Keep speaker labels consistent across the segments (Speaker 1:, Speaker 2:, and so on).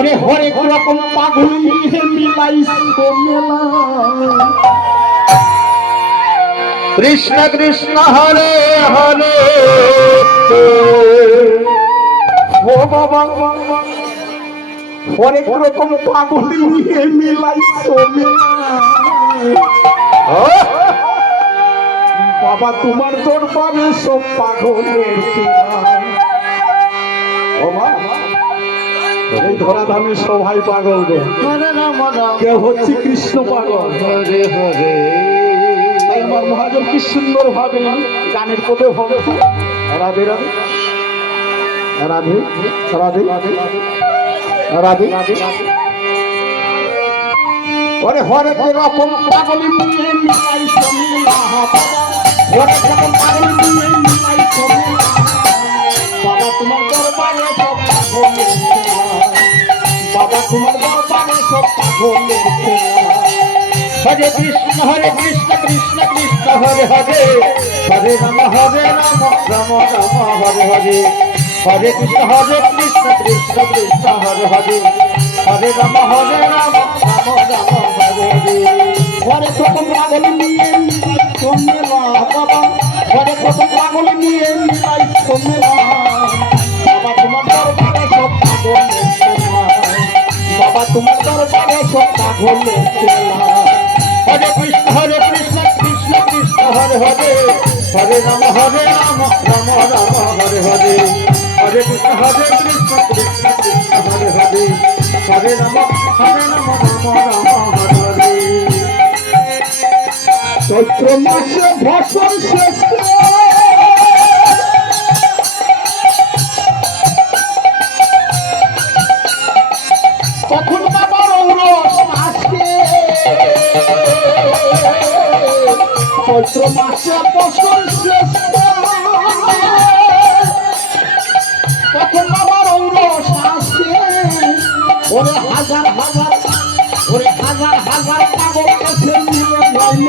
Speaker 1: ওরে হরেক রকম পাগল কৃষ্ণ কৃষ্ণ হরে হরে বাবা হরেক রকম পাগল নিয়ে বাবা তোমার দরবারে সব পাগলের এই ধরাধামে সবাই পাগল গো কেউ হচ্ছে কৃষ্ণ পাগল
Speaker 2: হরে হরে
Speaker 1: তাই আমার মহাজন কি সুন্দর ভাবে গানের পথে হবে রাধে রাধে রাধে রাধে রাধে রাধে ওরে হরে রকম পাগলি হরে রকম পাগলি তোমার বাবা সব পাগলের খেলা হরে কৃষ্ণ হরে কৃষ্ণ কৃষ্ণ কৃষ্ণ হরে হরে হরে রাম হরে রাম রাম রাম হরে হরে হরে কৃষ্ণ হরে কৃষ্ণ কৃষ্ণ কৃষ্ণ হরে হরে হরে রাম হরে রাম রাম রাম হরে হরে হরে ছোট পাগল নিয়ে নিবাই তোমরা বাবা হরে ছোট পাগল নিয়ে নিবাই তোমরা তোমার দরবারে সদা হলে হরে কৃষ্ণ হরে কৃষ্ণ কৃষ্ণ কৃষ্ণ হরে হরে হরে রাম হরে রাম রাম রাম হরে হরে হরে কৃষ্ণ হরে কৃষ্ণ কৃষ্ণ কৃষ্ণ হরে হরে হরে রাম হরে রাম রাম রাম হরে হরে চৈত্র মাসে ভাষণ শেষ তখন বাবার অঙ্গ শাস্তি ওরে হাজার হাজার ওরে হাজার হাজার পাগল কাছে হাজার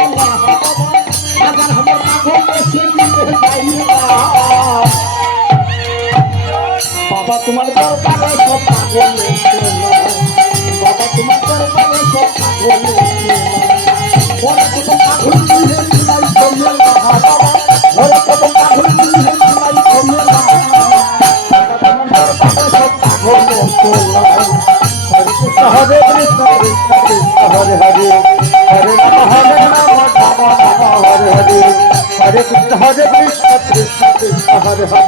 Speaker 1: হাজার পাগল কাছে বাবা তোমার দরকারে সব পাগল বাবা তোমার দরকারে সব পাগল